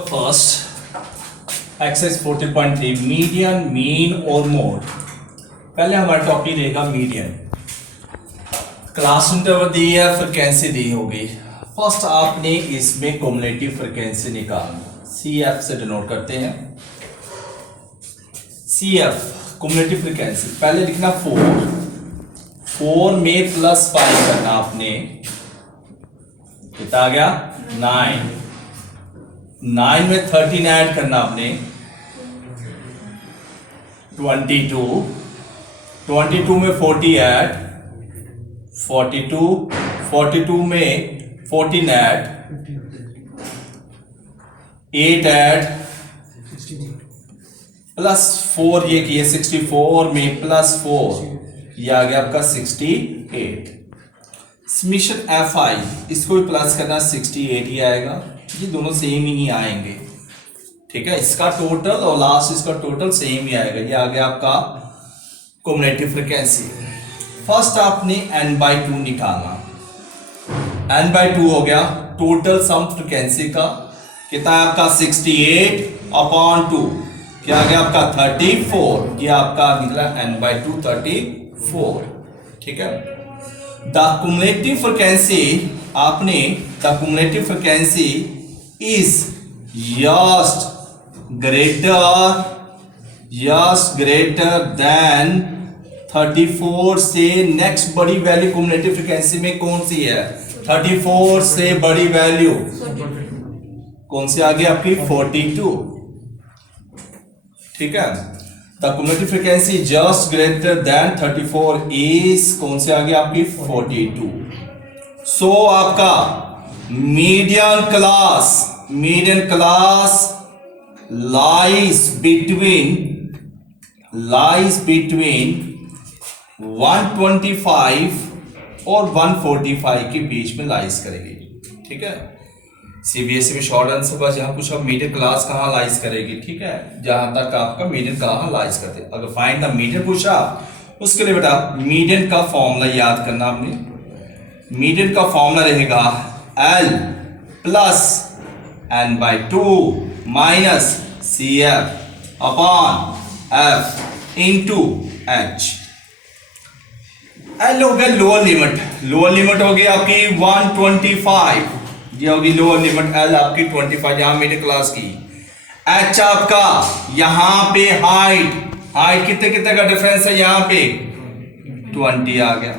First exercise 40.3 median, mean और mode. पहले हमारा टॉपिक रहेगा मीडियन। क्लास इंटरवल दी है, फ्रिक्वेंसी दी होगी। फर्स्ट आपने इसमें कम्युलेटिव फ्रिक्वेंसी निकालना, सी एफ से डिनोट करते हैं। सी एफ कम्युलेटिव फ्रिक्वेंसी पहले लिखना 4 में प्लस 5 करना आपने, कितना आ गया 9 में 13 ऐड करना आपने 22 में 40 ऐड 42 में 14 ऐड 8 ऐड प्लस 4 ये किए 64 में प्लस 4 ये आ गया आपका 68। समीशन एफ आई इसको भी प्लस करना 68 ही आएगा, ये दोनों सेम ही आएंगे। ठीक है, इसका टोटल और लास्ट इसका टोटल सेम ही आएगा। ये आ गया आपका कम्युलेटिव फ्रिक्वेंसी। फर्स्ट आपने n/2 निकालना, n/2 हो गया टोटल सम फ्रिक्वेंसी का, कितना है आपका 68/2, क्या आ गया आपका 34, ये आपका निकला n/2 34। ठीक है, द cumulative frequency आपने the cumulative frequency is just greater than 34 से नेक्स्ट बड़ी वैल्यू cumulative frequency में कौन सी है? 34 से बड़ी वैल्यू कौन सी आ गई आपकी 42। ठीक है, the cumulative frequency just greater than 34 is कौन से आ गई आपकी 42। सो आपका मीडियन क्लास lies between 125 और 145 के बीच में लाइज करेगी। ठीक है, सीबीएसई में शॉर्ट आंसर बस यहाँ पूछा मीडियन क्लास कहाँ लाइज करेगी। ठीक है, जहां तक आपका मीडियन कहाँ लाइज करते, अगर फाइंड द मीडियन पूछा उसके लिए बेटा मीडियन का फॉर्मूला याद करना आपने। मीडियन का फॉर्मूला रहेगा L plus n/2 minus CF upon F into H। L हो गया लोअर लिमिट होगी आपकी 125, ये होगी लोअर लिमिट L आपकी 25, यहां मिडिल क्लास की। H आपका यहां पे हाइट कितने का डिफरेंस है, यहां पे 20 आ गया।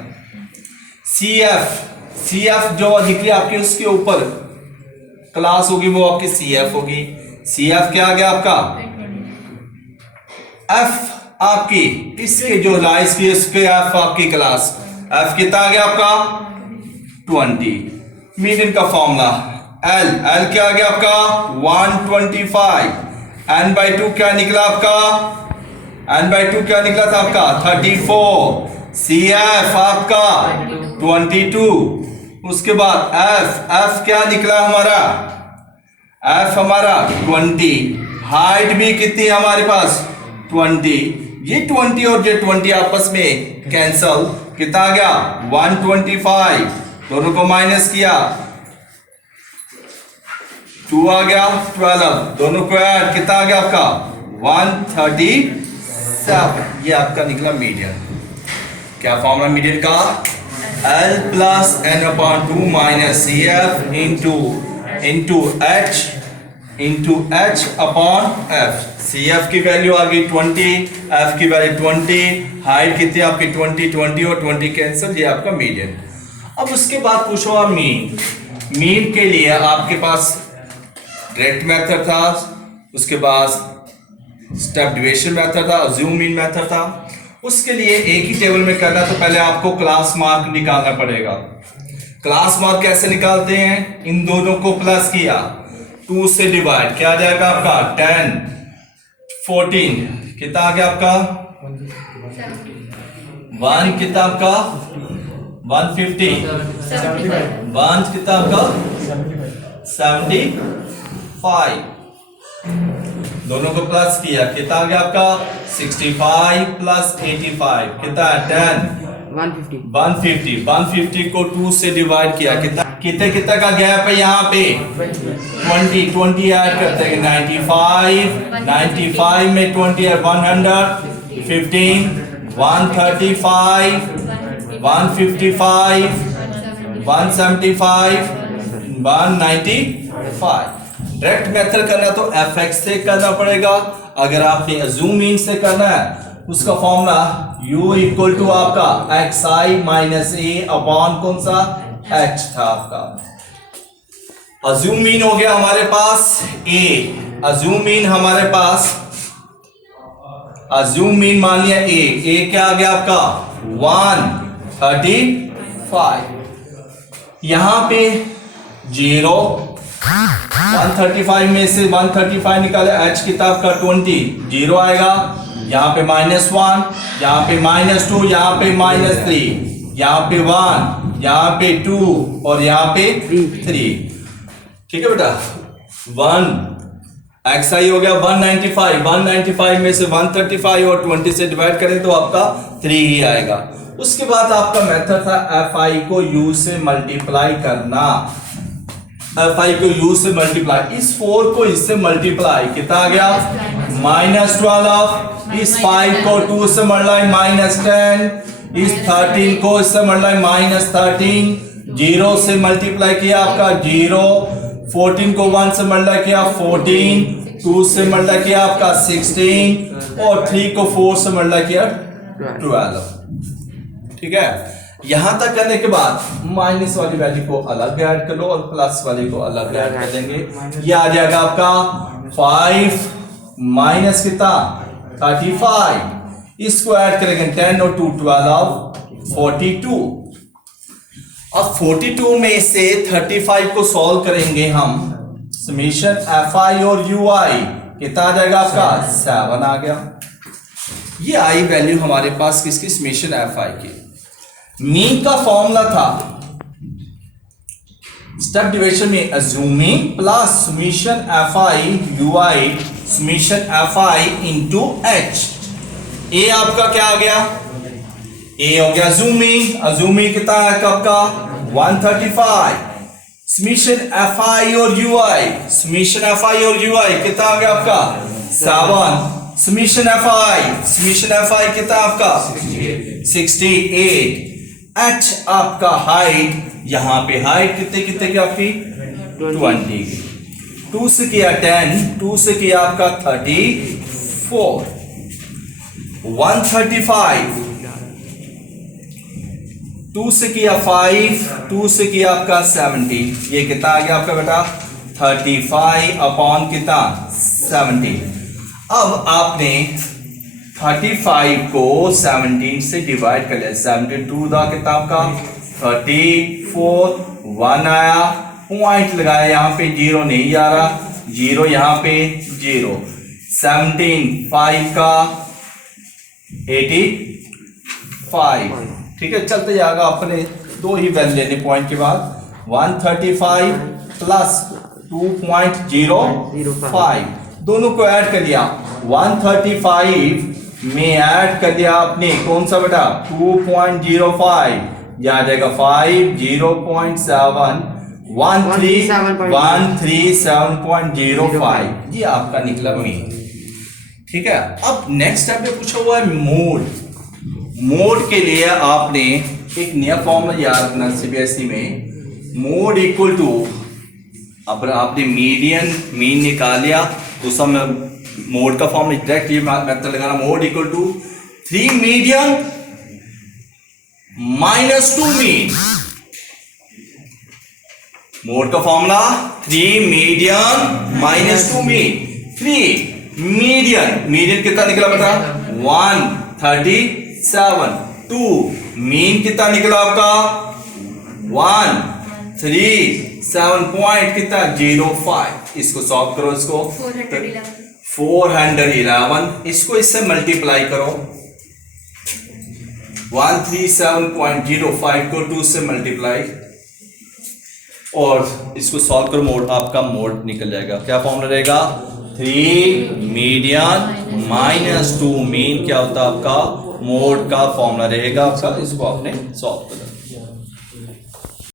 CF जो निकली आपकी उसके ऊपर क्लास होगी वो आपकी CF होगी। CF क्या आ गया आपका F आपकी इसके जो लाइज की उसके F आपकी क्लास F कितना आ गया आपका 20। मीडियन का फॉर्मूला L क्या आ गया आपका 125, n/2 क्या निकला आपका, n/2 क्या निकला था आपका 34, CF आपका 22, उसके बाद F क्या निकला हमारा, F हमारा 20, हाइट भी कितनी है हमारे पास 20, ये 20 और ये 20 आपस में कैंसल, कितना आ गया 125, दोनों को माइनस किया 2 आ गया 12, दोनों को ऐड कितना आ गया आपका 137, ये आपका निकला मीडियन। क्या फॉर्मूला मीडियन का L plus n/2 minus CF into H upon F। CF की वैल्यू आ गई 20, F की वैल्यू 20, हाइट कितनी आपकी 20 और 20 कैंसिल, ये आपका मीडियन। अब उसके बाद पूछो आप मीन के लिए आपके पास डायरेक्ट मेथड था, उसके बाद स्टेप डिविजन मेथड था, अज्यूम मीन मेथड था। उसके लिए एक ही टेबल में करना तो पहले आपको क्लास मार्क निकालना पड़ेगा। क्लास मार्क कैसे निकालते हैं, इन दोनों को प्लस किया 2 से डिवाइड, क्या आ जाएगा आपका 10 14, कितना आ गया आपका 1, कितना आपका 150, 1 कितना आपका 75, दोनों को प्लस किया, कितना आ गया आपका 65 प्लस 85, कितना 10 150 को 2 से डिवाइड किया, कितना कितने कितने का गैप है यहाँ पे 20 ऐड करते हैं 95 में 20 है 115 135 155 175 195। डायरेक्ट मेथड करना तो fx से करना पड़ेगा, अगर आपने अजूम इन से करना है उसका फॉर्मूला u इक्वल टू आपका xi माइनस ए अपॉन कौन सा h था आपका। अजूम इन हो गया हमारे पास a, अजूम इन हमारे पास अजूम इन मान लिया a क्या आ गया आपका 135, यहां पे 0 135 में से 135 निकाले h किताब का 20 0 आएगा, यहाँ पे -1, यहाँ पे -2, यहाँ पे -3, यहाँ पे 1, यहाँ पे 2 और यहाँ पे 3। ठीक है बेटा 1 xi हो गया 195 में से 135 और 20 से डिवाइड करें तो आपका 3 ही आएगा। उसके बाद आपका मेथड था fi को u से मल्टीप्लाई करना, fi को u से मल्टीप्लाई, इस 4 को इससे मल्टीप्लाई कितना आ गया -12, इस 5 को 2 से मल्टीप्लाई -10, इस 13 को इससे मल्टीप्लाई -13, 0 से मल्टीप्लाई किया आपका 0, 14 को 1 से मल्टीप्लाई किया 14, 2 से मल्टीप्लाई किया आपका 16 और 3 को 4 से मल्टीप्लाई किया 12। ठीक है, यहां तक करने के बाद माइनस वाली वैल्यू को अलग ऐड कर लो और प्लस वाली को अलग ऐड कर देंगे, ये आ जाएगा आपका 5 माइनस कितना 35, इसको ऐड करेंगे 10 और 2 12 42। अब 42 में से 35 को सॉल्व करेंगे हम, समेशन fi और ui कितना आ जाएगा आपका 7 आ गया। ये आई वैल्यू हमारे पास किसकी समेशन fi की। मीन का फॉर्मूला था स्टेप डिविजन में assuming plus summation fi ui summation fi into h। ए आपका क्या आ गया, ए हो गया अज्यूमिंग कितना है आपका 135, समेशन fi और ui कितना आ गया आपका 7, समेशन fi कितना आपका 68, h आपका हाइट, यहां पे हाइट कितने कितने की आपकी 20, 2 से किया 10, 2 से किया आपका 34, 135, 2 से किया 5, 2 से किया आपका 17, ये कितना आ गया आपका बेटा 35 अपॉन कितना 17। अब आपने 35 को 17 से डिवाइड कर लिया, 72 दा कितना आपका 34, 1 आया, पॉइंट लगाया, यहाँ पे 0 नहीं आ रहा, 0 यहाँ पे 0, 17 5 का 85। ठीक है, चलते जाएगा, अपने दो ही वैल्यू लेने पॉइंट के बाद 135 प्लस 2.05, दोनों को ऐड कर दिया, 135 में ऐड कर दिया आपने कौन सा बेटा 2.05, यह आ जाएगा 5 0.7 137.05, ये आपका निकला मीन। ठीक है, अब नेक्स्ट स्टेप में पूछा हुआ है मोड के लिए आपने एक नया फॉर्मूला याद रखना सीबीएसई में, मोड इक्वल टू, अब आपने मीन निकाल लिया, दूसरा मोड का फॉर्म डायरेक्ट ये मेथड लगाना, mode equal to 3 median minus 2 mean. Mode का formula 3 median minus 2 mean. 3 median कितना निकला बेटा 137, 2 मीन कितना निकला आपका 137 पॉइंट कितना 05, इसको सॉल्व करो, इसको 411, इसको इससे मल्टीप्लाई करो, 137.05 को 2 से मल्टीप्लाई और इसको सॉल्व करो, मोड आपका मोड निकल जाएगा। क्या फॉर्मूला रहेगा 3 मीडियन माइनस 2 मीन क्या होता है आपका मोड का फॉर्मूला रहेगा आपका, इसको आपने सॉल्व करना।